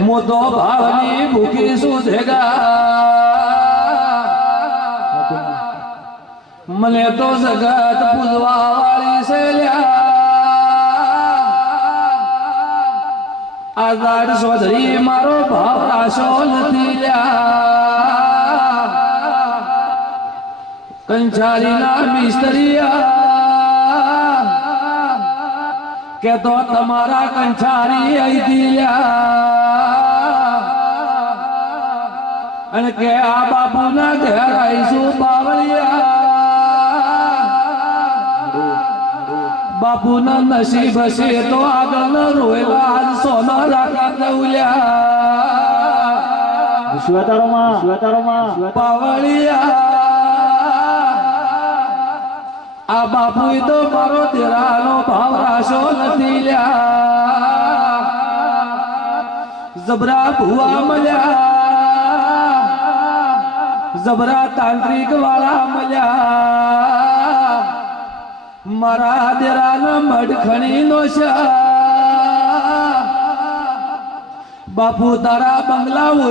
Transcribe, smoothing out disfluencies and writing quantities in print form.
મોતો ભાવની ભૂખી સુધેગા મને તો જગત પૂજવા વાળી છે આઝાદ ચૌધરી મારો ભાવ રાશો નથી લ્યા કંચારીના મિસ્ત્રીયા કે તો તમારા કંચારી આઈ દિયા અને કે આ બાપુના ઘેર આવીશું બાવળિયા બાપુના નસીબ છે તો આગળ રોયલા આજ સોનો રાખી દઉલ્યા શિવતારોમાં બાવળિયા આ બાપુ તો મારો તેરાનો ભાવ રાશો નથી લ્યા જબરા ભુવા મળ્યા જબરા તાંત્રિક વાળા મળ્યા મારા દેરાનો મડખણી નો બાપુ તારા બંગલા હોય